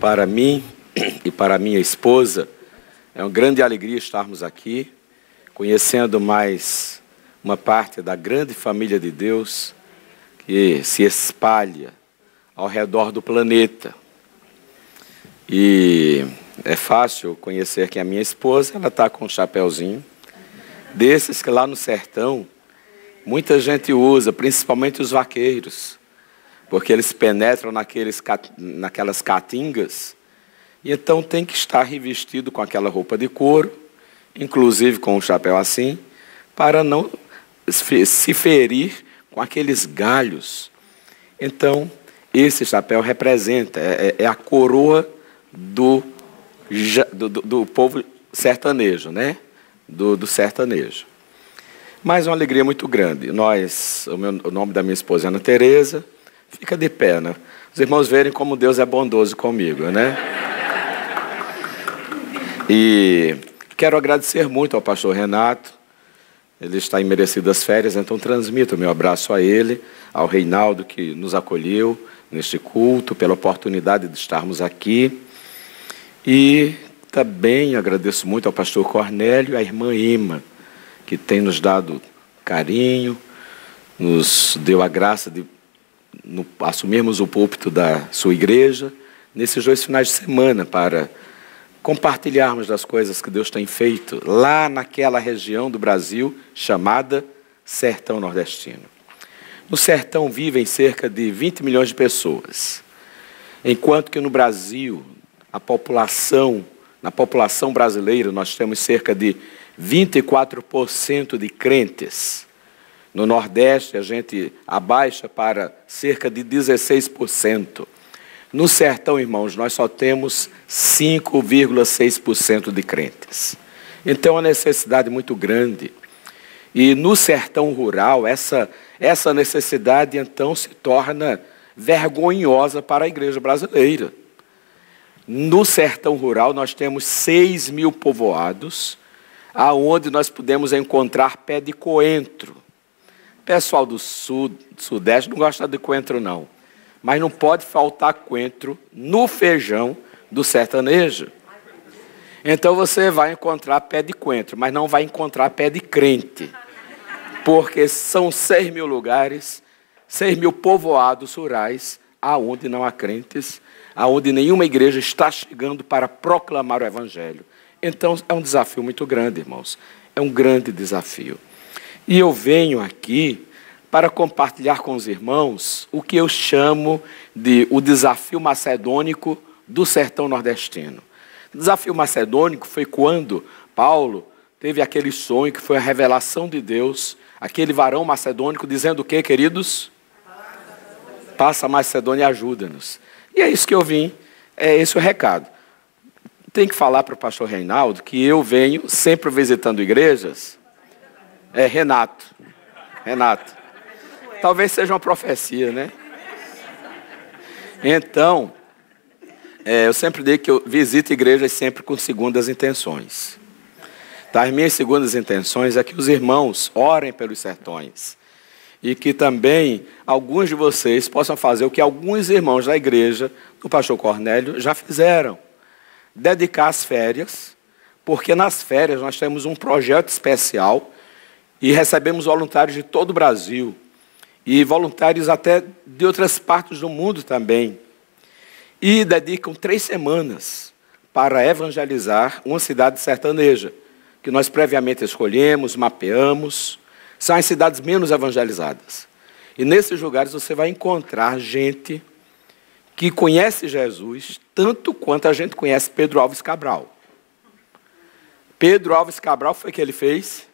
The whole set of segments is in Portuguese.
Para mim e para minha esposa, é uma grande alegria estarmos aqui, conhecendo mais uma parte da grande família de Deus que se espalha ao redor do planeta. E é fácil conhecer que a minha esposa, ela está com um chapéuzinho, desses que lá no sertão, muita gente usa, principalmente os vaqueiros, porque eles penetram naquelas caatingas, e então tem que estar revestido com aquela roupa de couro, inclusive com um chapéu assim, para não se ferir com aqueles galhos. Então, esse chapéu representa, é a coroa do povo sertanejo, né? Do sertanejo. Mas uma alegria muito grande. O nome da minha esposa é Ana Tereza, fica de pé, né? Os irmãos verem como Deus é bondoso comigo, né? E quero agradecer muito ao pastor Renato. Ele está em merecidas férias, então transmito o meu abraço a ele, ao Reinaldo, que nos acolheu neste culto, pela oportunidade de estarmos aqui. E também agradeço muito ao pastor Cornélio e à irmã Ema, que tem nos dado carinho, nos deu a graça de assumirmos o púlpito da sua igreja nesses 2 finais de semana para compartilharmos das coisas que Deus tem feito lá naquela região do Brasil chamada Sertão Nordestino. No sertão vivem cerca de 20 milhões de pessoas, enquanto que no Brasil, na população brasileira, nós temos cerca de 24% de crentes. No Nordeste, a gente abaixa para cerca de 16%. No sertão, irmãos, nós só temos 5,6% de crentes. Então, é uma necessidade muito grande. E no sertão rural, essa necessidade, então, se torna vergonhosa para a igreja brasileira. No sertão rural, nós temos 6 mil povoados, aonde nós podemos encontrar pé de coentro. O pessoal do sudeste não gosta de coentro, não. Mas não pode faltar coentro no feijão do sertanejo. Então você vai encontrar pé de coentro, mas não vai encontrar pé de crente. Porque são 6 mil lugares, 6 mil povoados rurais, aonde não há crentes, aonde nenhuma igreja está chegando para proclamar o evangelho. Então é um desafio muito grande, irmãos. É um grande desafio. E eu venho aqui para compartilhar com os irmãos o que eu chamo de o desafio macedônico do sertão nordestino. O desafio macedônico foi quando Paulo teve aquele sonho que foi a revelação de Deus, aquele varão macedônico dizendo o quê, queridos? Passa a Macedônia e ajuda-nos. E é isso que eu vim, é esse o recado. Tem que falar para o pastor Reinaldo que eu venho sempre visitando igrejas. Renato. Talvez seja uma profecia, né? Então, eu sempre digo que eu visito igrejas sempre com segundas intenções. Tá? As minhas segundas intenções é que os irmãos orem pelos sertões. E que também alguns de vocês possam fazer o que alguns irmãos da igreja do pastor Cornélio já fizeram. Dedicar as férias, porque nas férias nós temos um projeto especial e recebemos voluntários de todo o Brasil. E voluntários até de outras partes do mundo também. E dedicam 3 semanas para evangelizar uma cidade sertaneja, que nós previamente escolhemos, mapeamos. São as cidades menos evangelizadas. E nesses lugares você vai encontrar gente que conhece Jesus tanto quanto a gente conhece Pedro Alves Cabral. Pedro Alves Cabral foi o que ele fez?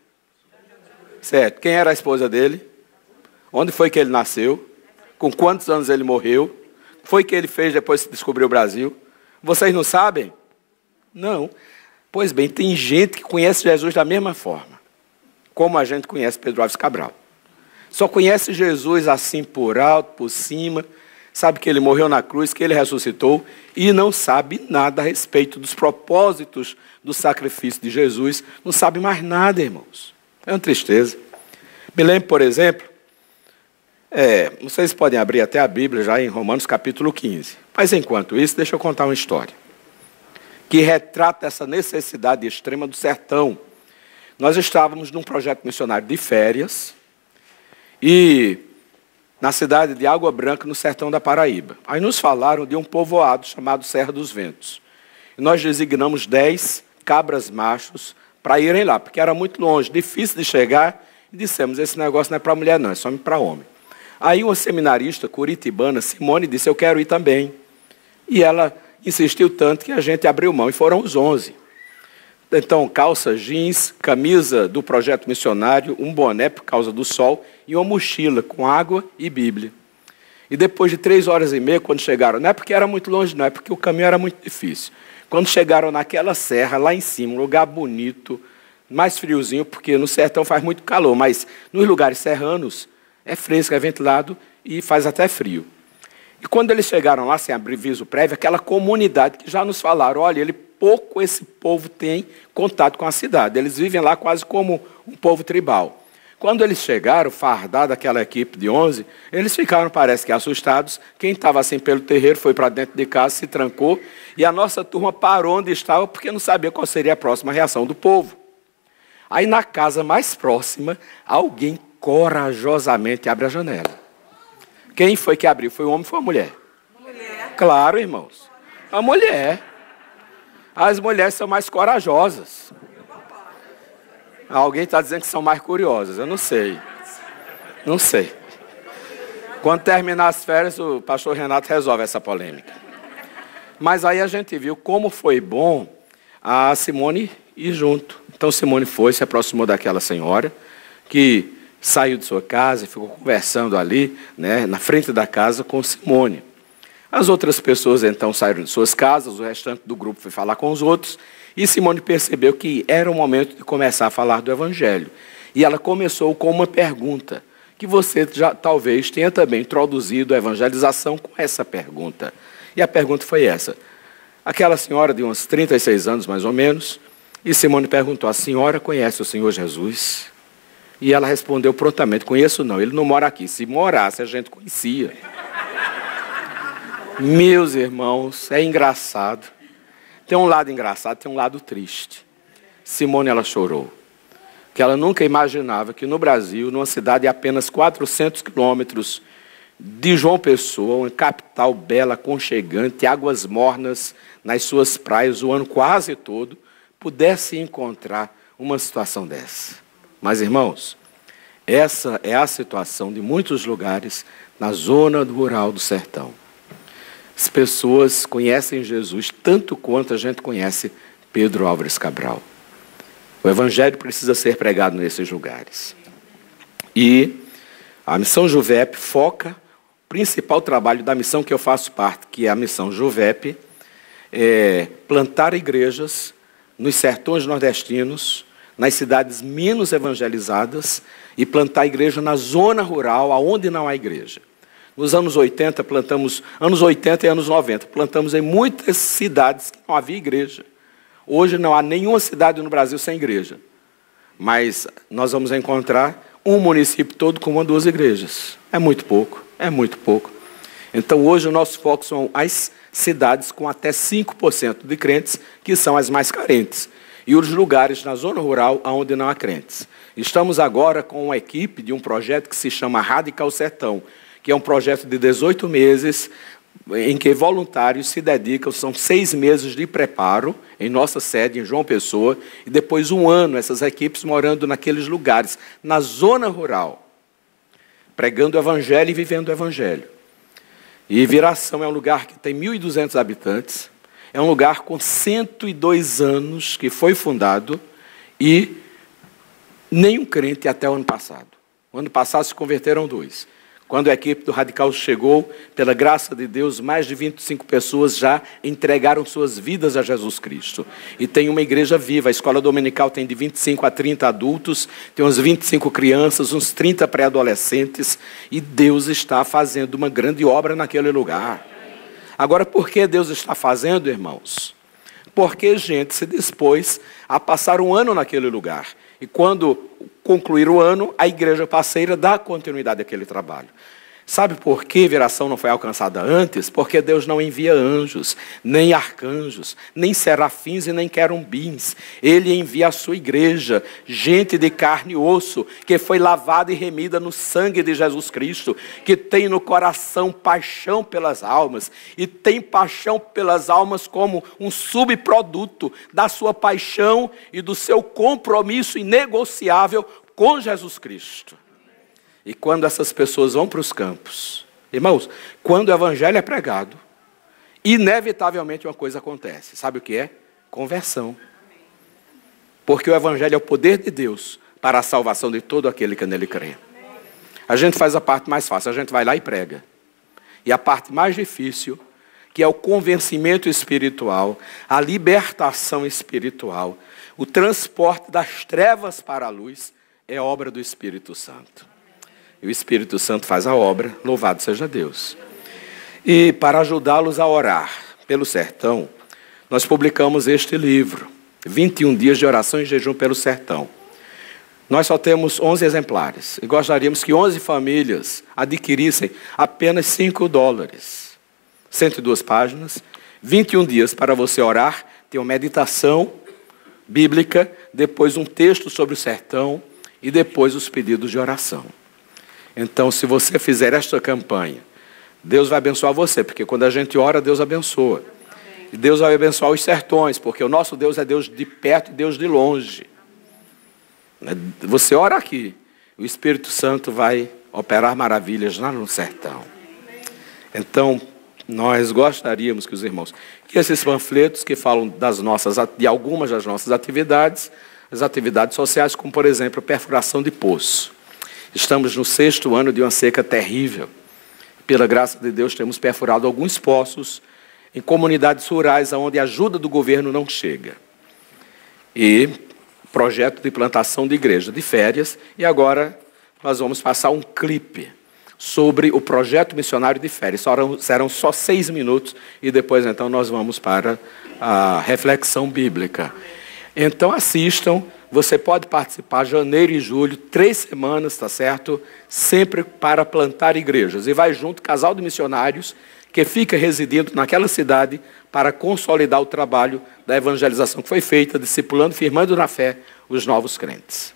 Certo. Quem era a esposa dele? Onde foi que ele nasceu? Com quantos anos ele morreu? Foi o que ele fez depois que descobriu o Brasil? Vocês não sabem? Não. Pois bem, tem gente que conhece Jesus da mesma forma, como a gente conhece Pedro Alves Cabral. Só conhece Jesus assim por alto, por cima, sabe que ele morreu na cruz, que ele ressuscitou, e não sabe nada a respeito dos propósitos do sacrifício de Jesus. Não sabe mais nada, irmãos. É uma tristeza. Me lembro, por exemplo, Vocês podem abrir até a Bíblia já em Romanos capítulo 15. Mas enquanto isso, deixa eu contar uma história que retrata essa necessidade extrema do sertão. Nós estávamos num projeto missionário de férias e na cidade de Água Branca, no sertão da Paraíba. Aí nos falaram de um povoado chamado Serra dos Ventos. E nós designamos 10 cabras machos para irem lá, porque era muito longe, difícil de chegar, e dissemos, esse negócio não é para mulher não, é só para homem. Aí uma seminarista curitibana, Simone, disse, eu quero ir também. E ela insistiu tanto que a gente abriu mão, e foram os 11. Então, calça, jeans, camisa do projeto missionário, um boné por causa do sol e uma mochila com água e Bíblia. E depois de 3 horas e meia, quando chegaram, não é porque era muito longe, não, é porque o caminho era muito difícil. Quando chegaram naquela serra, lá em cima, um lugar bonito, mais friozinho, porque no sertão faz muito calor, mas nos lugares serranos é fresco, é ventilado e faz até frio. E quando eles chegaram lá, sem aviso prévio, aquela comunidade que já nos falaram, olha, pouco esse povo tem contato com a cidade. Eles vivem lá quase como um povo tribal. Quando eles chegaram, fardados, aquela equipe de 11, eles ficaram, parece que, assustados. Quem estava assim pelo terreiro foi para dentro de casa, se trancou, e a nossa turma parou onde estava, porque não sabia qual seria a próxima reação do povo. Aí, na casa mais próxima, alguém corajosamente abre a janela. Quem foi que abriu? Foi o homem ou foi a mulher? Mulher. Claro, irmãos. A mulher. As mulheres são mais corajosas. Alguém está dizendo que são mais curiosas. Eu não sei. Não sei. Quando terminar as férias, o pastor Renato resolve essa polêmica. Mas aí a gente viu como foi bom a Simone ir junto. Então Simone foi, se aproximou daquela senhora, que saiu de sua casa e ficou conversando ali, né, na frente da casa com Simone. As outras pessoas, então, saíram de suas casas, o restante do grupo foi falar com os outros, e Simone percebeu que era o momento de começar a falar do Evangelho. E ela começou com uma pergunta, que você já talvez tenha também introduzido a evangelização com essa pergunta. E a pergunta foi essa. Aquela senhora de uns 36 anos, mais ou menos, e Simone perguntou, a senhora conhece o Senhor Jesus? E ela respondeu prontamente, conheço não, ele não mora aqui. Se morasse, a gente conhecia. Meus irmãos, é engraçado. Tem um lado engraçado, tem um lado triste. Simone, ela chorou. Que ela nunca imaginava que no Brasil, numa cidade a apenas 400 quilômetros de João Pessoa, uma capital bela, aconchegante, águas mornas nas suas praias o ano quase todo, pudesse encontrar uma situação dessa. Mas, irmãos, essa é a situação de muitos lugares na zona rural do sertão. As pessoas conhecem Jesus tanto quanto a gente conhece Pedro Álvares Cabral. O Evangelho precisa ser pregado nesses lugares. E a Missão Juvep foca o principal trabalho da missão que eu faço parte, que é a Missão Juvep, é plantar igrejas nos sertões nordestinos, nas cidades menos evangelizadas, e plantar igreja na zona rural, onde não há igreja. Nos anos 80, anos 80 e anos 90, plantamos em muitas cidades que não havia igreja. Hoje não há nenhuma cidade no Brasil sem igreja. Mas nós vamos encontrar um município todo com 1 ou 2 igrejas. É muito pouco, é muito pouco. Então hoje o nosso foco são as cidades com até 5% de crentes, que são as mais carentes. E os lugares na zona rural onde não há crentes. Estamos agora com uma equipe de um projeto que se chama Radical Sertão, que é um projeto de 18 meses, em que voluntários se dedicam, são 6 meses de preparo, em nossa sede, em João Pessoa, e depois 1 ano, essas equipes morando naqueles lugares, na zona rural, pregando o Evangelho e vivendo o Evangelho. E Viração é um lugar que tem 1.200 habitantes, é um lugar com 102 anos que foi fundado e nenhum crente até o ano passado. O ano passado se converteram 2. Quando a equipe do Radical chegou, pela graça de Deus, mais de 25 pessoas já entregaram suas vidas a Jesus Cristo. E tem uma igreja viva. A escola dominical tem de 25 a 30 adultos, tem uns 25 crianças, uns 30 pré-adolescentes, e Deus está fazendo uma grande obra naquele lugar. Agora, por que Deus está fazendo, irmãos? Porque gente se dispôs a passar 1 ano naquele lugar. E quando concluir o ano, a igreja parceira dá continuidade àquele trabalho. Sabe por que Viração não foi alcançada antes? Porque Deus não envia anjos, nem arcanjos, nem serafins e nem querumbins. Ele envia a sua igreja, gente de carne e osso, que foi lavada e remida no sangue de Jesus Cristo, que tem no coração paixão pelas almas, e tem paixão pelas almas como um subproduto da sua paixão e do seu compromisso inegociável com Jesus Cristo. E quando essas pessoas vão para os campos, irmãos, quando o evangelho é pregado, inevitavelmente uma coisa acontece. Sabe o que é? Conversão. Porque o evangelho é o poder de Deus para a salvação de todo aquele que nele crê. A gente faz a parte mais fácil, a gente vai lá e prega. E a parte mais difícil, que é o convencimento espiritual, a libertação espiritual, o transporte das trevas para a luz, é obra do Espírito Santo. E o Espírito Santo faz a obra, louvado seja Deus. E para ajudá-los a orar pelo sertão, nós publicamos este livro, 21 dias de oração e jejum pelo sertão. Nós só temos 11 exemplares e gostaríamos que 11 famílias adquirissem apenas $5. 102 páginas, 21 dias para você orar, tem uma meditação bíblica, depois um texto sobre o sertão e depois os pedidos de oração. Então, se você fizer esta campanha, Deus vai abençoar você, porque quando a gente ora, Deus abençoa. E Deus vai abençoar os sertões, porque o nosso Deus é Deus de perto e Deus de longe. Você ora aqui, o Espírito Santo vai operar maravilhas lá no sertão. Então, nós gostaríamos que os irmãos, que esses panfletos que falam de algumas das nossas atividades, as atividades sociais, como por exemplo, perfuração de poço. Estamos no 6º ano de uma seca terrível. Pela graça de Deus, temos perfurado alguns poços em comunidades rurais onde a ajuda do governo não chega. E projeto de plantação de igreja de férias. E agora nós vamos passar um clipe sobre o projeto missionário de férias. Serão só 6 minutos e depois então nós vamos para a reflexão bíblica. Então assistam. Você pode participar janeiro e julho, 3 semanas, tá certo? Sempre para plantar igrejas. E vai junto casal de missionários que fica residindo naquela cidade para consolidar o trabalho da evangelização que foi feita, discipulando, firmando na fé os novos crentes.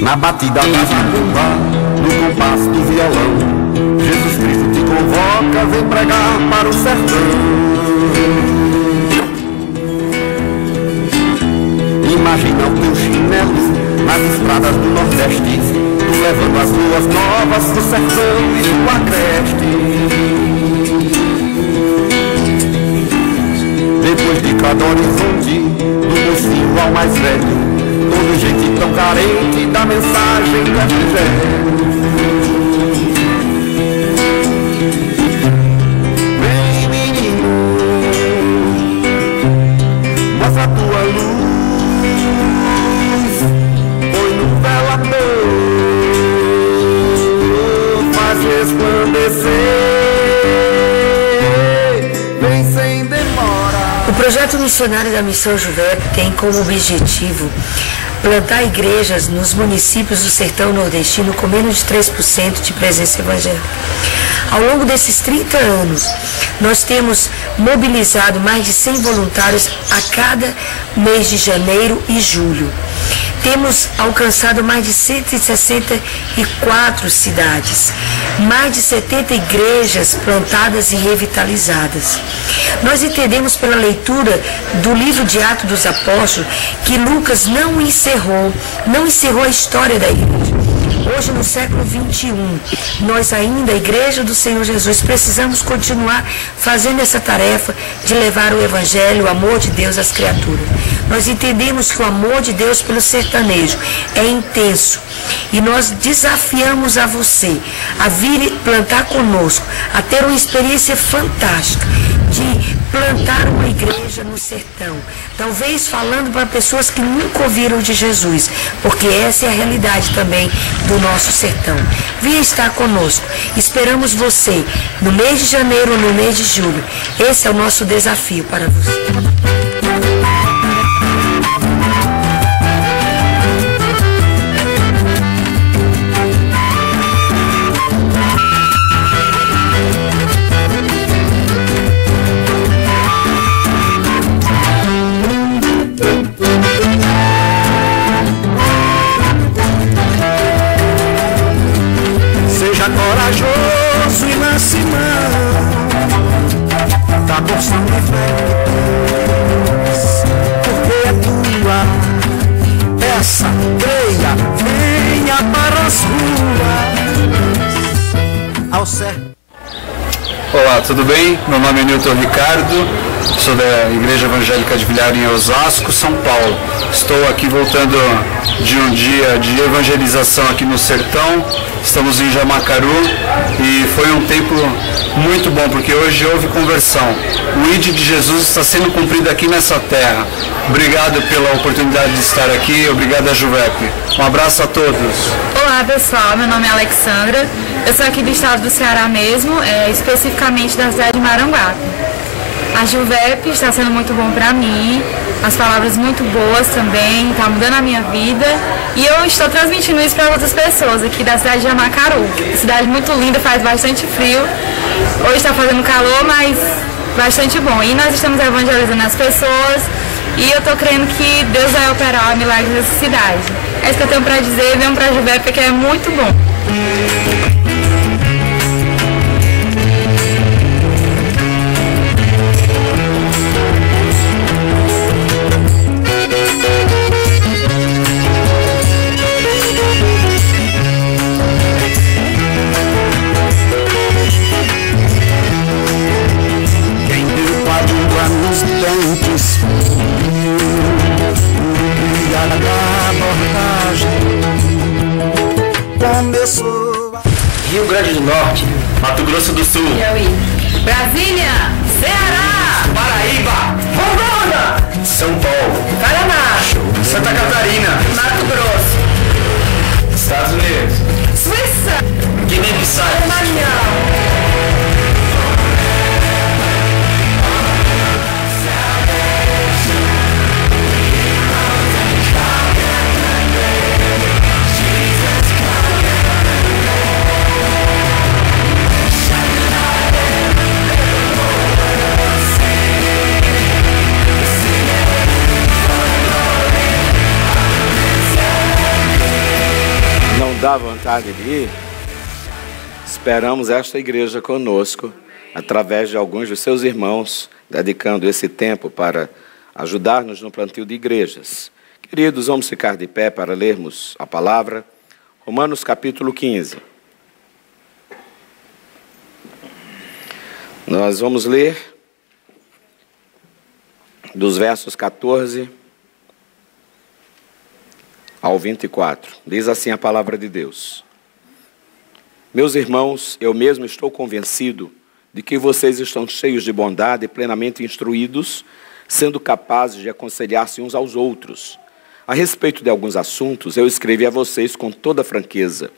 Na batida da zabumba, no compasso do violão, Jesus Cristo te convoca, vem pregar para o sertão. Imagina os teus chinelos nas estradas do Nordeste, tu levando as ruas novas do sertão e do agreste. Depois de cada horizonte, do mocinho ao mais velho, todo gente tão carente da mensagem do Evangelho. Vem, menino, mostra a tua luz, põe no velador, faz resplandecer, vem sem demora. O projeto missionário da Missão Juvep tem como objetivo plantar igrejas nos municípios do sertão nordestino com menos de 3% de presença evangélica. Ao longo desses 30 anos, nós temos mobilizado mais de 100 voluntários a cada mês de janeiro e julho. Temos alcançado mais de 164 cidades, mais de 70 igrejas plantadas e revitalizadas. Nós entendemos pela leitura do livro de Atos dos Apóstolos que Lucas não encerrou a história da igreja. Hoje, no século 21, nós ainda, a Igreja do Senhor Jesus, precisamos continuar fazendo essa tarefa de levar o Evangelho, o amor de Deus às criaturas. Nós entendemos que o amor de Deus pelo sertanejo é intenso e nós desafiamos a você a vir plantar conosco, a ter uma experiência fantástica de plantar plantar uma igreja no sertão, talvez falando para pessoas que nunca ouviram de Jesus, porque essa é a realidade também do nosso sertão. Venha estar conosco. Esperamos você no mês de janeiro ou no mês de julho. Esse é o nosso desafio para você. Corajoso e lance mão da porção de fé, porque é tua essa, creia, venha para as ruas ao certo. Olá, tudo bem? Meu nome é Nilton Ricardo, sou da Igreja Evangélica de Vilhar em Osasco, São Paulo. Estou aqui voltando de um dia de evangelização aqui no sertão. Estamos em Jamacaru e foi um tempo muito bom, porque hoje houve conversão. O ID de Jesus está sendo cumprido aqui nessa terra. Obrigado pela oportunidade de estar aqui, obrigado a Juvep. Um abraço a todos. Olá pessoal, meu nome é Alexandra, eu sou aqui do estado do Ceará mesmo, especificamente da cidade de Maranguape. A Juvep está sendo muito bom para mim, as palavras muito boas também, está mudando a minha vida e eu estou transmitindo isso para outras pessoas aqui da cidade de Jamacaru. Cidade muito linda, faz bastante frio, hoje está fazendo calor, mas bastante bom. E nós estamos evangelizando as pessoas e eu estou crendo que Deus vai operar milagres nessa cidade. É isso que eu tenho para dizer, venham para a Juvep que é muito bom. Nos dentes e a abordagem começou. Rio Grande do Norte, Mato Grosso do Sul, Brasília, Ceará, Paraíba, Rondônia, São Paulo, Paraná, Santa Catarina, Mato Grosso, Estados Unidos, Suíça, Guiné-Bissau, Maranhão. Dá vontade de ir? Esperamos esta igreja conosco, através de alguns dos seus irmãos, dedicando esse tempo para ajudar-nos no plantio de igrejas. Queridos, vamos ficar de pé para lermos a palavra. Romanos capítulo 15. Nós vamos ler dos versos 14 ao 24. Diz assim a palavra de Deus. Meus irmãos, eu mesmo estou convencido de que vocês estão cheios de bondade e plenamente instruídos, sendo capazes de aconselhar-se uns aos outros. A respeito de alguns assuntos, eu escrevi a vocês com toda franqueza,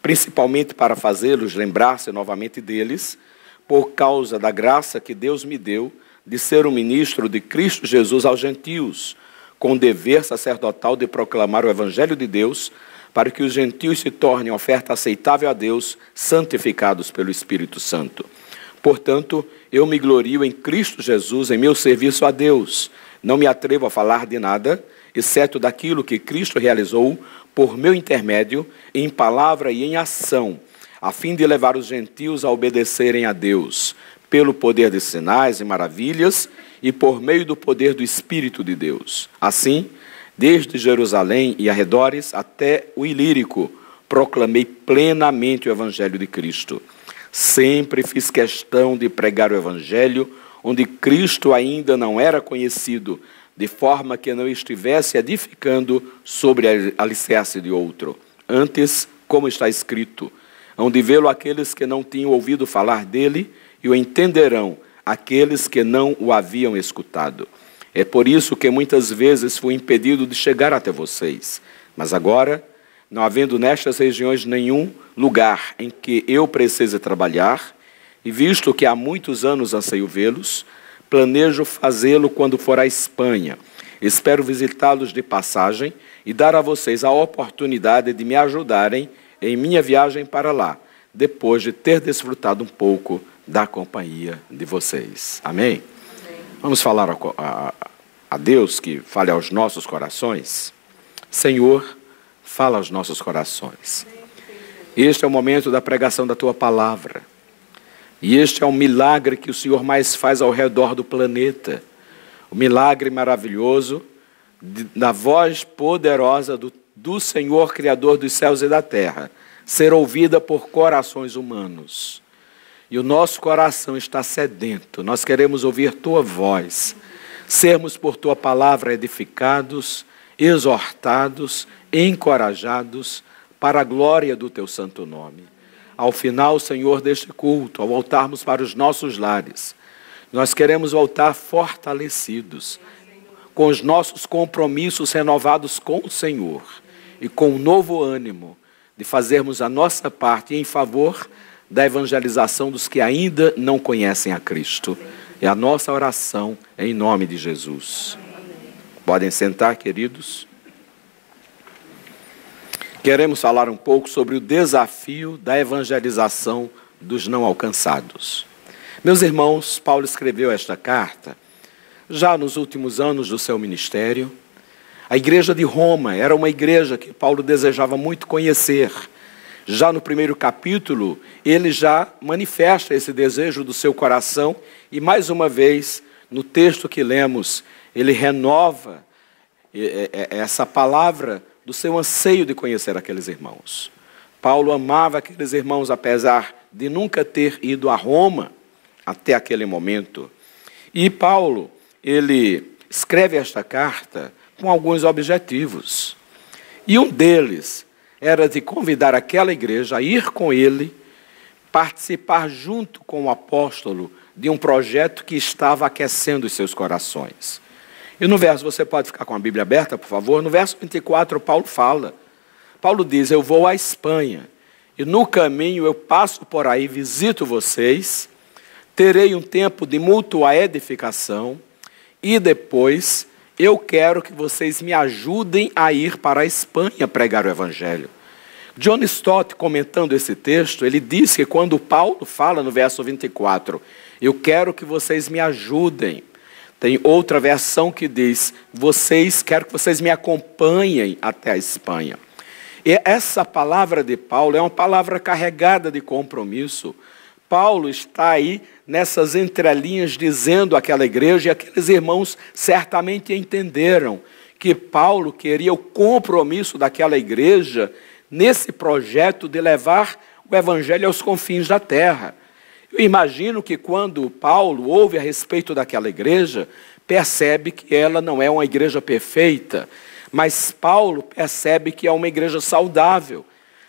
principalmente para fazê-los lembrar-se novamente deles, por causa da graça que Deus me deu de ser um ministro de Cristo Jesus aos gentios, com o dever sacerdotal de proclamar o Evangelho de Deus, para que os gentios se tornem oferta aceitável a Deus, santificados pelo Espírito Santo. Portanto, eu me glorio em Cristo Jesus, em meu serviço a Deus. Não me atrevo a falar de nada, exceto daquilo que Cristo realizou por meu intermédio, em palavra e em ação, a fim de levar os gentios a obedecerem a Deus, pelo poder de sinais e maravilhas, e por meio do poder do Espírito de Deus. Assim, desde Jerusalém e arredores até o Ilírico, proclamei plenamente o Evangelho de Cristo. Sempre fiz questão de pregar o Evangelho, onde Cristo ainda não era conhecido, de forma que não estivesse edificando sobre a alicerce de outro. Antes, como está escrito, hão de vê-lo aqueles que não tinham ouvido falar dele, e o entenderão aqueles que não o haviam escutado. É por isso que muitas vezes fui impedido de chegar até vocês. Mas agora, não havendo nestas regiões nenhum lugar em que eu precise trabalhar, e visto que há muitos anos anseio vê-los, planejo fazê-lo quando for à Espanha. Espero visitá-los de passagem e dar a vocês a oportunidade de me ajudarem em minha viagem para lá, depois de ter desfrutado um pouco da companhia de vocês. Amém? Vamos falar a Deus que fale aos nossos corações. Senhor, fala aos nossos corações. Este é o momento da pregação da Tua palavra. E este é o milagre que o Senhor mais faz ao redor do planeta. O milagre maravilhoso da voz poderosa do Senhor, Criador dos céus e da terra, ser ouvida por corações humanos. E o nosso coração está sedento. Nós queremos ouvir Tua voz, sermos por Tua palavra edificados, exortados, encorajados para a glória do Teu santo nome. Ao final, Senhor, deste culto, ao voltarmos para os nossos lares, nós queremos voltar fortalecidos, com os nossos compromissos renovados com o Senhor e com um novo ânimo de fazermos a nossa parte em favor da evangelização dos que ainda não conhecem a Cristo. É a nossa oração em nome de Jesus. Podem sentar, queridos. Queremos falar um pouco sobre o desafio da evangelização dos não alcançados. Meus irmãos, Paulo escreveu esta carta já nos últimos anos do seu ministério. A igreja de Roma era uma igreja que Paulo desejava muito conhecer. Já no primeiro capítulo, ele já manifesta esse desejo do seu coração e, mais uma vez, no texto que lemos, ele renova essa palavra do seu anseio de conhecer aqueles irmãos. Paulo amava aqueles irmãos, apesar de nunca ter ido a Roma até aquele momento. E Paulo, ele escreve esta carta com alguns objetivos. E um deles era de convidar aquela igreja a ir com ele, participar junto com o apóstolo de um projeto que estava aquecendo os seus corações. E no verso, você pode ficar com a Bíblia aberta, por favor? No verso 24, Paulo diz, eu vou à Espanha, e no caminho eu passo por aí, visito vocês, terei um tempo de mútua edificação, e depois eu quero que vocês me ajudem a ir para a Espanha pregar o Evangelho. John Stott, comentando esse texto, ele diz que quando Paulo fala no verso 24, eu quero que vocês me ajudem, tem outra versão que diz, quero que vocês me acompanhem até a Espanha. E essa palavra de Paulo é uma palavra carregada de compromisso. Paulo está aí nessas entrelinhas dizendo àquela igreja, e aqueles irmãos certamente entenderam que Paulo queria o compromisso daquela igreja nesse projeto de levar o Evangelho aos confins da terra. Eu imagino que quando Paulo ouve a respeito daquela igreja, percebe que ela não é uma igreja perfeita, mas Paulo percebe que é uma igreja saudável.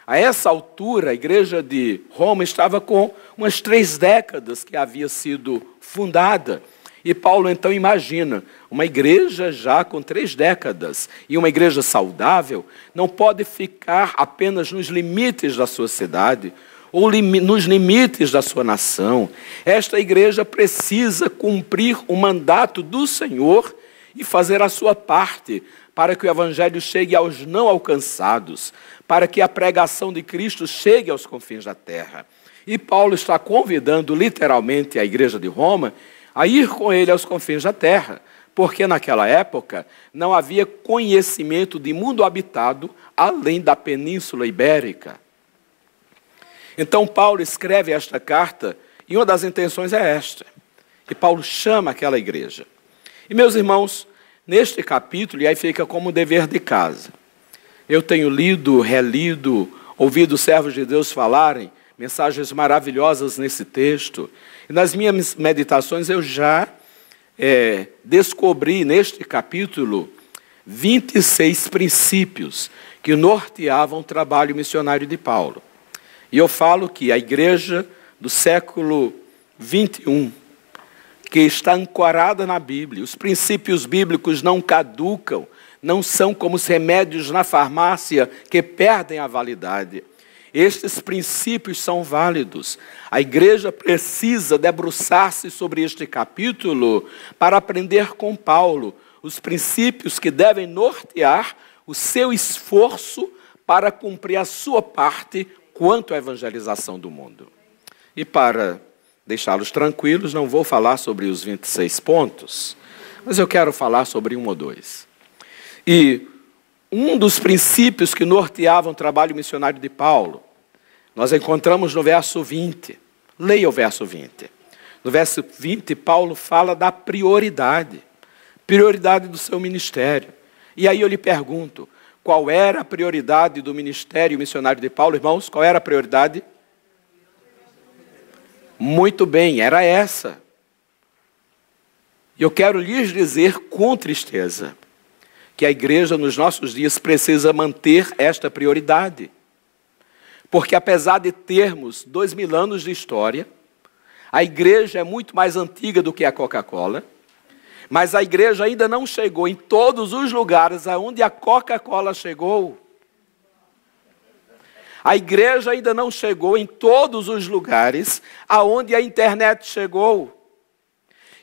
A essa altura, a igreja de Roma estava com umas 3 décadas que havia sido fundada. E Paulo então imagina, uma igreja já com 3 décadas e uma igreja saudável não pode ficar apenas nos limites da sua cidade, ou nos limites da sua nação. Esta igreja precisa cumprir o mandato do Senhor e fazer a sua parte para que o Evangelho chegue aos não alcançados, para que a pregação de Cristo chegue aos confins da terra. E Paulo está convidando literalmente a igreja de Roma a ir com ele aos confins da terra, porque naquela época não havia conhecimento de mundo habitado além da Península Ibérica. Então, Paulo escreve esta carta, e uma das intenções é esta, que Paulo chama aquela igreja. E, meus irmãos, neste capítulo, e aí fica como dever de casa, eu tenho lido, relido, ouvido servos de Deus falarem mensagens maravilhosas nesse texto, e nas minhas meditações eu já descobri neste capítulo 26 princípios que norteavam o trabalho missionário de Paulo. E eu falo que a igreja do século 21 que está ancorada na Bíblia. Os princípios bíblicos não caducam, não são como os remédios na farmácia que perdem a validade. Estes princípios são válidos. A igreja precisa debruçar-se sobre este capítulo para aprender com Paulo os princípios que devem nortear o seu esforço para cumprir a sua parte quanto à evangelização do mundo. E para deixá-los tranquilos, não vou falar sobre os 26 pontos, mas eu quero falar sobre um ou dois. E um dos princípios que norteavam o trabalho missionário de Paulo, nós encontramos no verso 20. Leia o verso 20. No verso 20, Paulo fala da prioridade do seu ministério. E aí eu lhe pergunto, qual era a prioridade do ministério missionário de Paulo, irmãos? Qual era a prioridade? Muito bem, era essa. E eu quero lhes dizer com tristeza que a igreja nos nossos dias precisa manter esta prioridade. Porque apesar de termos 2000 anos de história, a igreja é muito mais antiga do que a Coca-Cola, mas a igreja ainda não chegou em todos os lugares aonde a Coca-Cola chegou. A igreja ainda não chegou em todos os lugares aonde a internet chegou.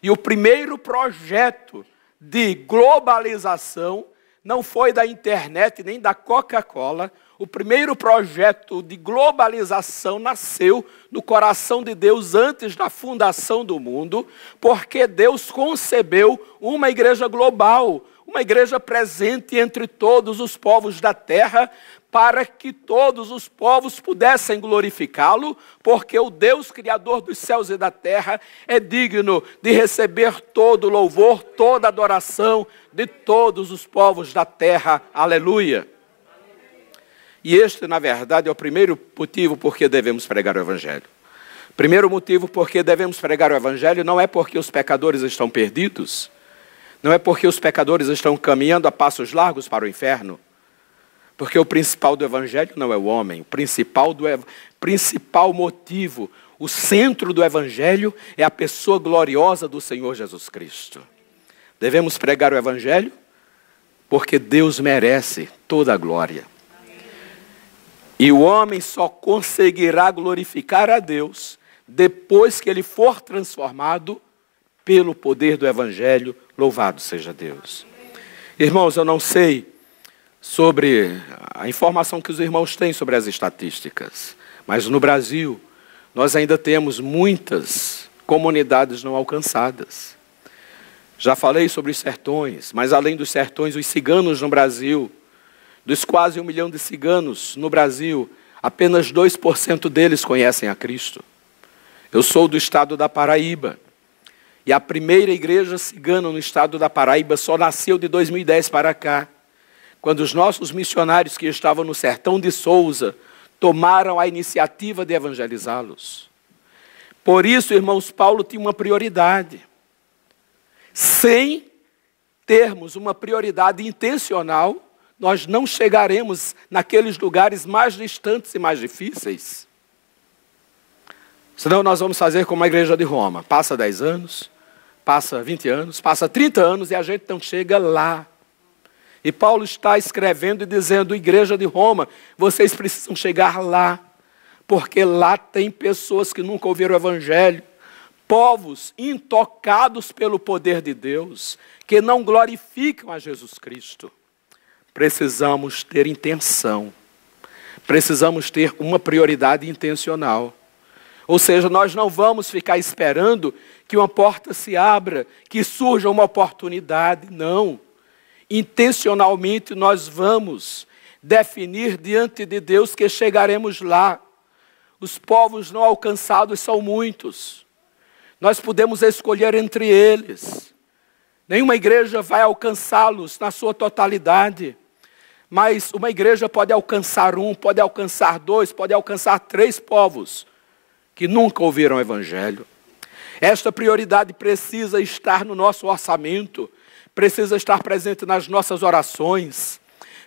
E o primeiro projeto de globalização não foi da internet nem da Coca-Cola. O primeiro projeto de globalização nasceu no coração de Deus antes da fundação do mundo, porque Deus concebeu uma igreja global, uma igreja presente entre todos os povos da terra, para que todos os povos pudessem glorificá-lo, porque o Deus Criador dos céus e da terra é digno de receber todo o louvor, toda a adoração de todos os povos da terra. Aleluia! E este, na verdade, é o primeiro motivo por que devemos pregar o Evangelho. Primeiro motivo por que devemos pregar o Evangelho não é porque os pecadores estão perdidos, não é porque os pecadores estão caminhando a passos largos para o inferno, porque o principal do Evangelho não é o homem, o principal motivo, o centro do Evangelho é a pessoa gloriosa do Senhor Jesus Cristo. Devemos pregar o Evangelho porque Deus merece toda a glória. E o homem só conseguirá glorificar a Deus depois que ele for transformado pelo poder do Evangelho. Louvado seja Deus. Irmãos, eu não sei sobre a informação que os irmãos têm sobre as estatísticas, mas no Brasil nós ainda temos muitas comunidades não alcançadas. Já falei sobre os sertões, mas além dos sertões, os ciganos no Brasil, dos quase 1 milhão de ciganos no Brasil, apenas 2% deles conhecem a Cristo. Eu sou do estado da Paraíba, e a primeira igreja cigana no estado da Paraíba só nasceu de 2010 para cá, quando os nossos missionários que estavam no sertão de Souza tomaram a iniciativa de evangelizá-los. Por isso, irmãos, Paulo tinha uma prioridade. Sem termos uma prioridade intencional, nós não chegaremos naqueles lugares mais distantes e mais difíceis. Senão nós vamos fazer como a igreja de Roma. Passa 10 anos, passa 20 anos, passa 30 anos e a gente não chega lá. E Paulo está escrevendo e dizendo, igreja de Roma, vocês precisam chegar lá, porque lá tem pessoas que nunca ouviram o Evangelho, povos intocados pelo poder de Deus, que não glorificam a Jesus Cristo. Precisamos ter intenção, precisamos ter uma prioridade intencional. Ou seja, nós não vamos ficar esperando que uma porta se abra, que surja uma oportunidade, não. Intencionalmente nós vamos definir diante de Deus que chegaremos lá. Os povos não alcançados são muitos. Nós podemos escolher entre eles. Nenhuma igreja vai alcançá-los na sua totalidade. Mas uma igreja pode alcançar 1, pode alcançar 2, pode alcançar 3 povos que nunca ouviram o Evangelho. Esta prioridade precisa estar no nosso orçamento, precisa estar presente nas nossas orações,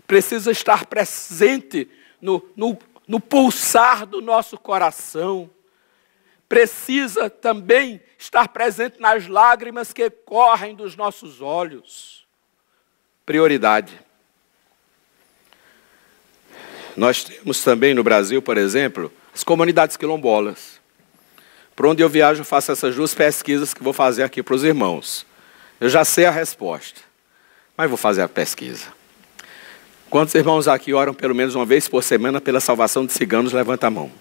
precisa estar presente no pulsar do nosso coração. precisa também estar presente nas lágrimas que correm dos nossos olhos. Prioridade. Nós temos também no Brasil, por exemplo, as comunidades quilombolas. Por onde eu viajo, eu faço essas duas pesquisas que vou fazer aqui para os irmãos. Eu já sei a resposta, mas vou fazer a pesquisa. Quantos irmãos aqui oram pelo menos uma vez por semana pela salvação de ciganos? Levanta a mão.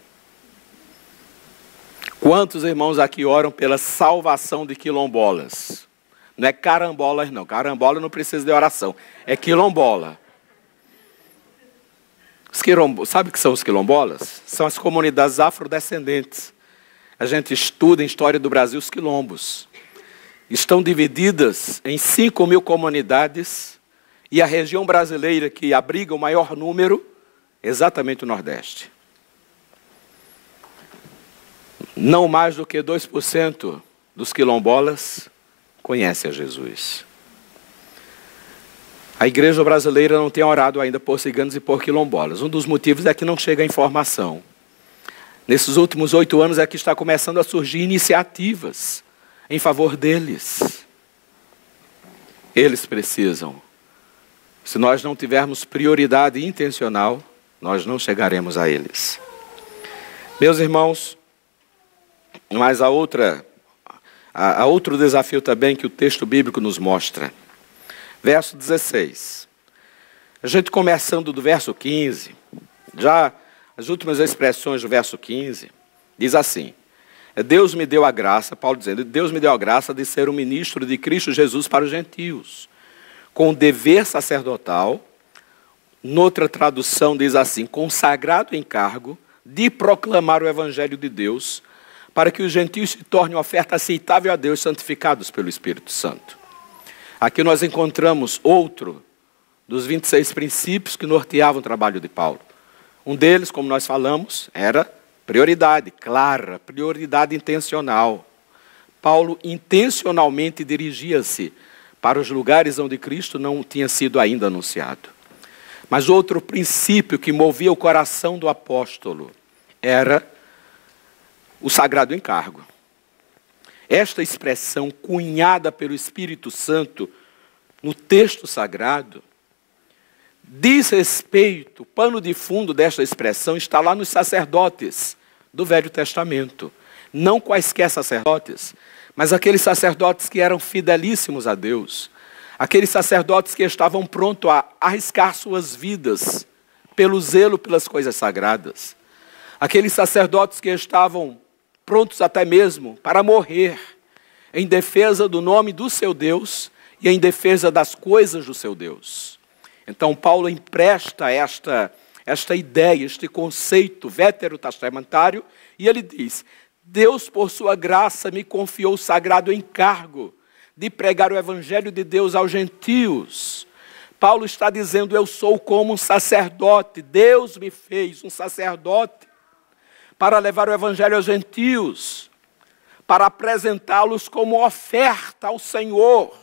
Quantos irmãos aqui oram pela salvação de quilombolas? Não é carambolas, não. Carambola não precisa de oração. É quilombola. Sabe o que são os quilombolas? São as comunidades afrodescendentes. A gente estuda em história do Brasil os quilombos. Estão divididas em 5.000 comunidades e a região brasileira que abriga o maior número é exatamente o Nordeste. Não mais do que 2% dos quilombolas conhecem a Jesus. A igreja brasileira não tem orado ainda por ciganos e por quilombolas. Um dos motivos é que não chega a informação. Nesses últimos 8 anos é que está começando a surgir iniciativas em favor deles. Eles precisam. Se nós não tivermos prioridade intencional, nós não chegaremos a eles. Meus irmãos, mas há outro desafio também que o texto bíblico nos mostra. Verso 16. A gente começando do verso 15, já as últimas expressões do verso 15, diz assim: Deus me deu a graça, Paulo dizendo, Deus me deu a graça de ser um ministro de Cristo Jesus para os gentios, com dever sacerdotal, noutra tradução diz assim, com sagrado encargo de proclamar o evangelho de Deus, para que os gentios se tornem oferta aceitável a Deus, santificados pelo Espírito Santo. Aqui nós encontramos outro dos 26 princípios que norteavam o trabalho de Paulo. Um deles, como nós falamos, era prioridade clara, prioridade intencional. Paulo intencionalmente dirigia-se para os lugares onde Cristo não tinha sido ainda anunciado. Mas outro princípio que movia o coração do apóstolo era o sagrado encargo. Esta expressão cunhada pelo Espírito Santo no texto sagrado diz respeito, o pano de fundo desta expressão está lá nos sacerdotes do Velho Testamento. Não quaisquer sacerdotes, mas aqueles sacerdotes que eram fidelíssimos a Deus, aqueles sacerdotes que estavam prontos a arriscar suas vidas pelo zelo pelas coisas sagradas, aqueles sacerdotes que estavam prontos até mesmo para morrer em defesa do nome do seu Deus e em defesa das coisas do seu Deus. Então Paulo empresta esta ideia, este conceito veterotestamentário, e ele diz, Deus por sua graça me confiou o sagrado encargo de pregar o evangelho de Deus aos gentios. Paulo está dizendo, eu sou como um sacerdote, Deus me fez um sacerdote para levar o evangelho aos gentios, para apresentá-los como oferta ao Senhor.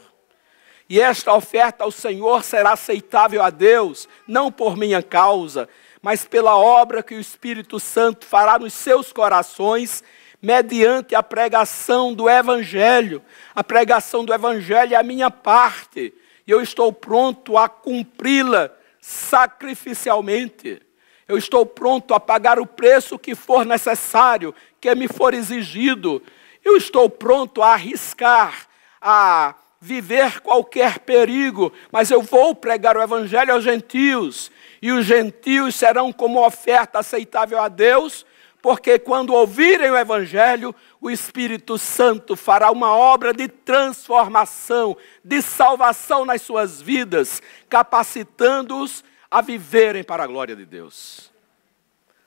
E esta oferta ao Senhor será aceitável a Deus, não por minha causa, mas pela obra que o Espírito Santo fará nos seus corações, mediante a pregação do Evangelho. A pregação do Evangelho é a minha parte, e eu estou pronto a cumpri-la sacrificialmente. Eu estou pronto a pagar o preço que for necessário, que me for exigido. Eu estou pronto a arriscar, a viver qualquer perigo, mas eu vou pregar o evangelho aos gentios, e os gentios serão como oferta aceitável a Deus, porque quando ouvirem o evangelho, o Espírito Santo fará uma obra de transformação, de salvação nas suas vidas, capacitando-os a viverem para a glória de Deus.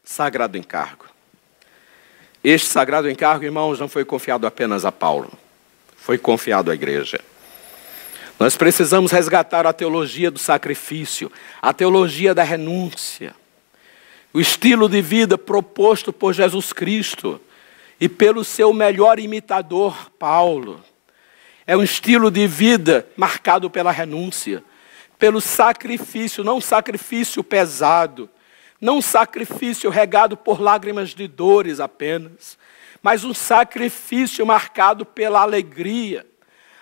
Sagrado encargo. Este sagrado encargo, irmãos, não foi confiado apenas a Paulo, foi confiado à igreja. Nós precisamos resgatar a teologia do sacrifício, a teologia da renúncia, o estilo de vida proposto por Jesus Cristo e pelo seu melhor imitador, Paulo. É um estilo de vida marcado pela renúncia, pelo sacrifício, não sacrifício pesado, não sacrifício regado por lágrimas de dores apenas, mas um sacrifício marcado pela alegria.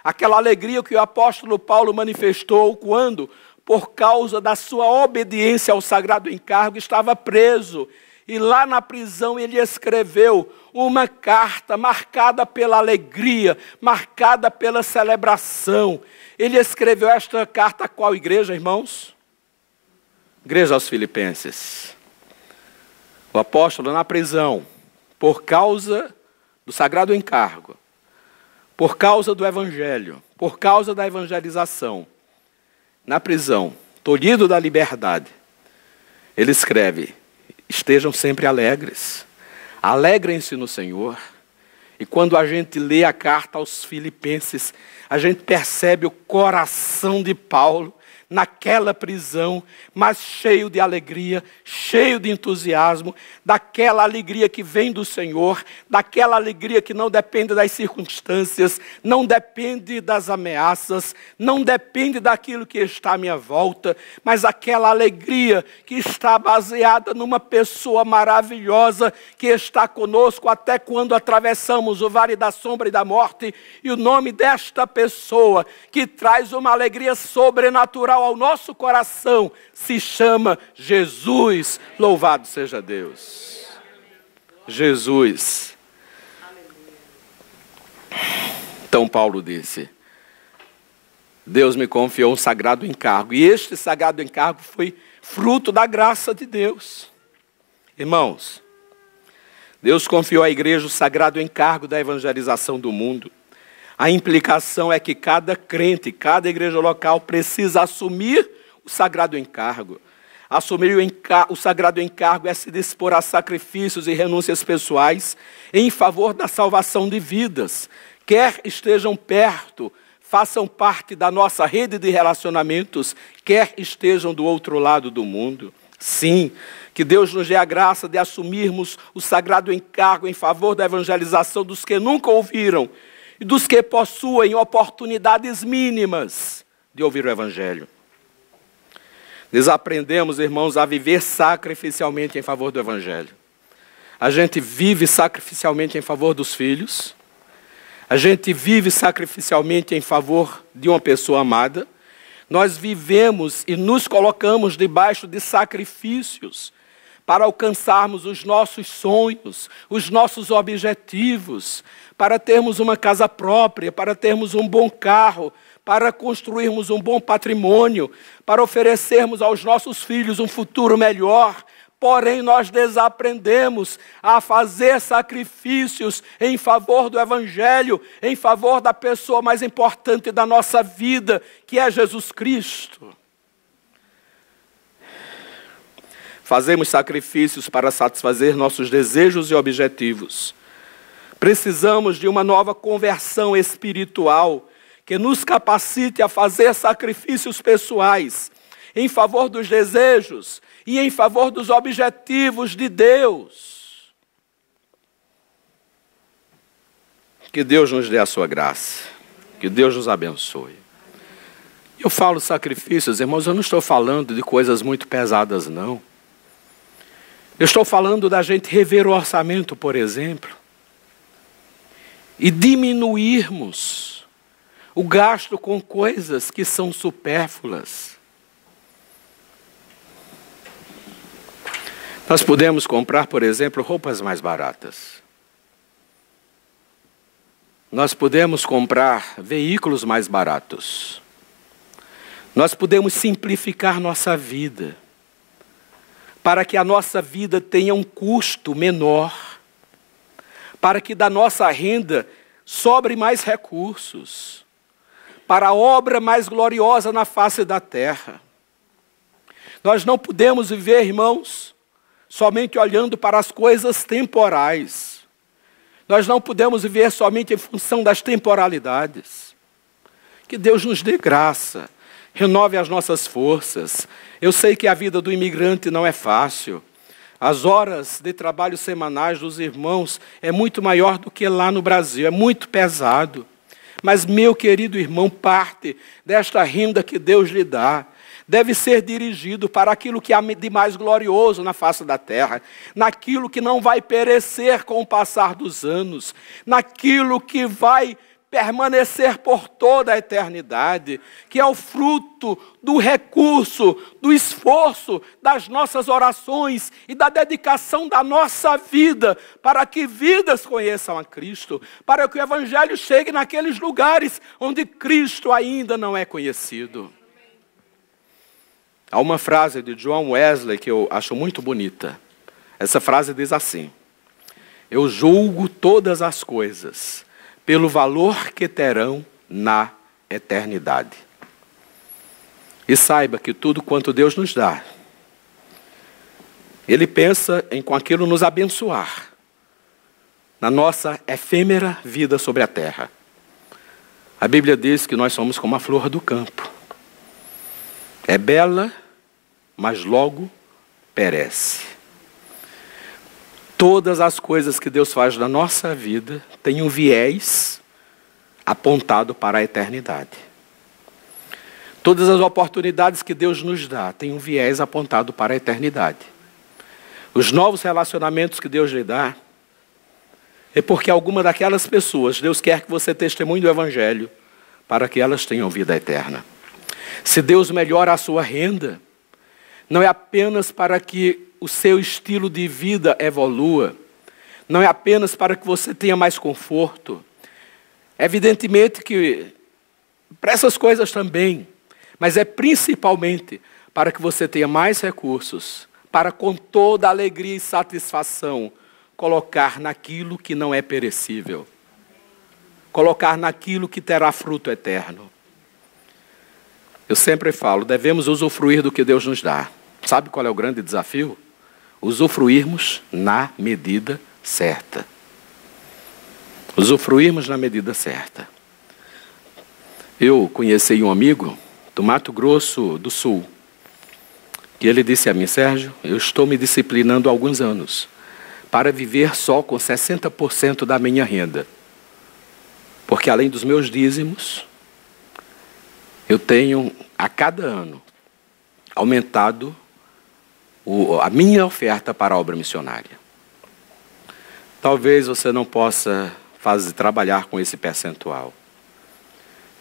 Aquela alegria que o apóstolo Paulo manifestou quando, por causa da sua obediência ao sagrado encargo, estava preso. E lá na prisão ele escreveu uma carta marcada pela alegria, marcada pela celebração. Ele escreveu esta carta a qual igreja, irmãos? Igreja aos Filipenses. O apóstolo na prisão, por causa do sagrado encargo, por causa do evangelho, por causa da evangelização, na prisão, tolhido da liberdade, ele escreve: estejam sempre alegres, alegrem-se no Senhor. E quando a gente lê a carta aos Filipenses, a gente percebe o coração de Paulo naquela prisão, mas cheio de alegria, cheio de entusiasmo, daquela alegria que vem do Senhor, daquela alegria que não depende das circunstâncias, não depende das ameaças, não depende daquilo que está à minha volta, mas aquela alegria que está baseada numa pessoa maravilhosa que está conosco até quando atravessamos o vale da sombra e da morte, e o nome desta pessoa que traz uma alegria sobrenatural ao nosso coração se chama Jesus. Louvado seja Deus. Jesus. Então Paulo disse: Deus me confiou um sagrado encargo. E este sagrado encargo foi fruto da graça de Deus. Irmãos, Deus confiou à igreja o sagrado encargo da evangelização do mundo. A implicação é que cada crente, cada igreja local precisa assumir o sagrado encargo. Assumir o sagrado encargo é se dispor a sacrifícios e renúncias pessoais em favor da salvação de vidas. Quer estejam perto, façam parte da nossa rede de relacionamentos, quer estejam do outro lado do mundo. Sim, que Deus nos dê a graça de assumirmos o sagrado encargo em favor da evangelização dos que nunca ouviram e dos que possuem oportunidades mínimas de ouvir o evangelho. Desaprendemos, irmãos, a viver sacrificialmente em favor do evangelho. A gente vive sacrificialmente em favor dos filhos. A gente vive sacrificialmente em favor de uma pessoa amada. Nós vivemos e nos colocamos debaixo de sacrifícios para alcançarmos os nossos sonhos, os nossos objetivos, para termos uma casa própria, para termos um bom carro, para construirmos um bom patrimônio, para oferecermos aos nossos filhos um futuro melhor. Porém, nós desaprendemos a fazer sacrifícios em favor do evangelho, em favor da pessoa mais importante da nossa vida, que é Jesus Cristo. Fazemos sacrifícios para satisfazer nossos desejos e objetivos. Precisamos de uma nova conversão espiritual que nos capacite a fazer sacrifícios pessoais em favor dos desejos e em favor dos objetivos de Deus. Que Deus nos dê a sua graça. Que Deus nos abençoe. Eu falo sacrifícios, irmãos, eu não estou falando de coisas muito pesadas, não. Eu estou falando da gente rever o orçamento, por exemplo, e diminuirmos o gasto com coisas que são supérfluas. Nós podemos comprar, por exemplo, roupas mais baratas. Nós podemos comprar veículos mais baratos. Nós podemos simplificar nossa vida, para que a nossa vida tenha um custo menor, para que da nossa renda sobre mais recursos, para a obra mais gloriosa na face da terra. Nós não podemos viver, irmãos, somente olhando para as coisas temporais. Nós não podemos viver somente em função das temporalidades. Que Deus nos dê graça, renove as nossas forças. Eu sei que a vida do imigrante não é fácil. As horas de trabalho semanais dos irmãos é muito maior do que lá no Brasil, é muito pesado. Mas, meu querido irmão, parte desta renda que Deus lhe dá, deve ser dirigido para aquilo que há de mais glorioso na face da terra, naquilo que não vai perecer com o passar dos anos, naquilo que vai permanecer por toda a eternidade, que é o fruto do recurso, do esforço, das nossas orações e da dedicação da nossa vida, para que vidas conheçam a Cristo, para que o Evangelho chegue naqueles lugares onde Cristo ainda não é conhecido. Há uma frase de John Wesley que eu acho muito bonita. Essa frase diz assim: eu julgo todas as coisas pelo valor que terão na eternidade. E saiba que tudo quanto Deus nos dá, Ele pensa em com aquilo nos abençoar na nossa efêmera vida sobre a terra. A Bíblia diz que nós somos como a flor do campo. É bela, mas logo perece. Todas as coisas que Deus faz na nossa vida têm um viés apontado para a eternidade. Todas as oportunidades que Deus nos dá têm um viés apontado para a eternidade. Os novos relacionamentos que Deus lhe dá é porque alguma daquelas pessoas, Deus quer que você testemunhe do Evangelho para que elas tenham vida eterna. Se Deus melhora a sua renda, não é apenas para que o seu estilo de vida evolua, não é apenas para que você tenha mais conforto. Evidentemente que para essas coisas também, mas é principalmente para que você tenha mais recursos, para com toda alegria e satisfação colocar naquilo que não é perecível, colocar naquilo que terá fruto eterno. Eu sempre falo, devemos usufruir do que Deus nos dá. Sabe qual é o grande desafio? Usufruirmos na medida certa. Usufruirmos na medida certa. Eu conheci um amigo do Mato Grosso do Sul, que ele disse a mim: Sérgio, eu estou me disciplinando há alguns anos para viver só com 60% da minha renda. Porque além dos meus dízimos, eu tenho a cada ano aumentado a minha oferta para a obra missionária. Talvez você não possa trabalhar com esse percentual,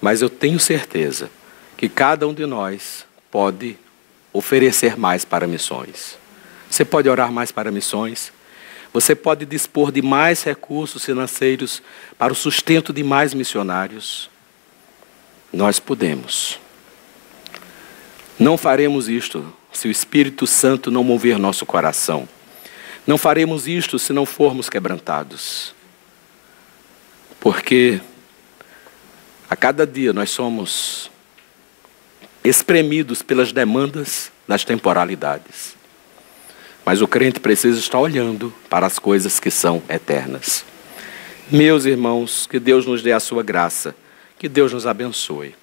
mas eu tenho certeza que cada um de nós pode oferecer mais para missões. Você pode orar mais para missões, você pode dispor de mais recursos financeiros para o sustento de mais missionários. Nós podemos. Não faremos isto se o Espírito Santo não mover nosso coração. Não faremos isto se não formos quebrantados. Porque a cada dia nós somos espremidos pelas demandas das temporalidades. Mas o crente precisa estar olhando para as coisas que são eternas. Meus irmãos, que Deus nos dê a sua graça, que Deus nos abençoe.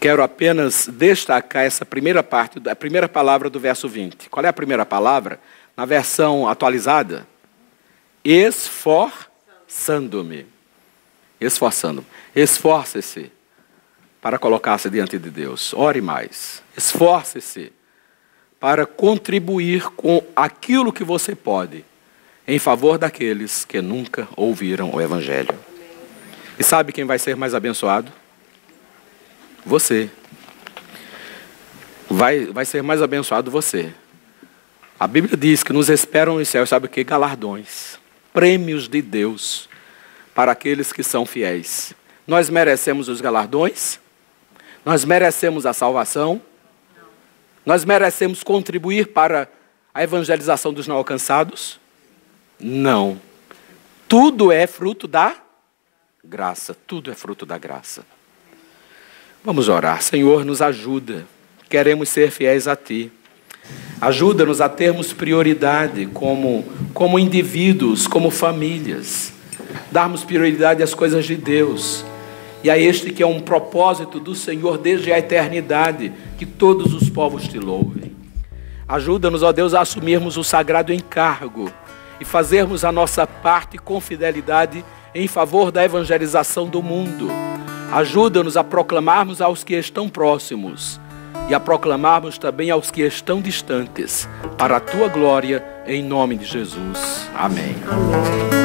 Quero apenas destacar essa primeira parte, a primeira palavra do verso 20. Qual é a primeira palavra? Na versão atualizada? Esforçando-me. Esforçando-me. Esforce-se para colocar-se diante de Deus. Ore mais. Esforce-se para contribuir com aquilo que você pode em favor daqueles que nunca ouviram o Evangelho. E sabe quem vai ser mais abençoado? Você. Vai ser mais abençoado você. A Bíblia diz que nos esperam nos céus, sabe o que? Galardões. Prêmios de Deus para aqueles que são fiéis. Nós merecemos os galardões? Nós merecemos a salvação? Nós merecemos contribuir para a evangelização dos não alcançados? Não. Tudo é fruto da graça. Tudo é fruto da graça. Vamos orar. Senhor, nos ajuda. Queremos ser fiéis a Ti. Ajuda-nos a termos prioridade como indivíduos, como famílias. Darmos prioridade às coisas de Deus. E a este que é um propósito do Senhor desde a eternidade, que todos os povos Te louvem. Ajuda-nos, ó Deus, a assumirmos o sagrado encargo e fazermos a nossa parte com fidelidade em favor da evangelização do mundo. Ajuda-nos a proclamarmos aos que estão próximos e a proclamarmos também aos que estão distantes, para a tua glória, em nome de Jesus. Amém. Amém.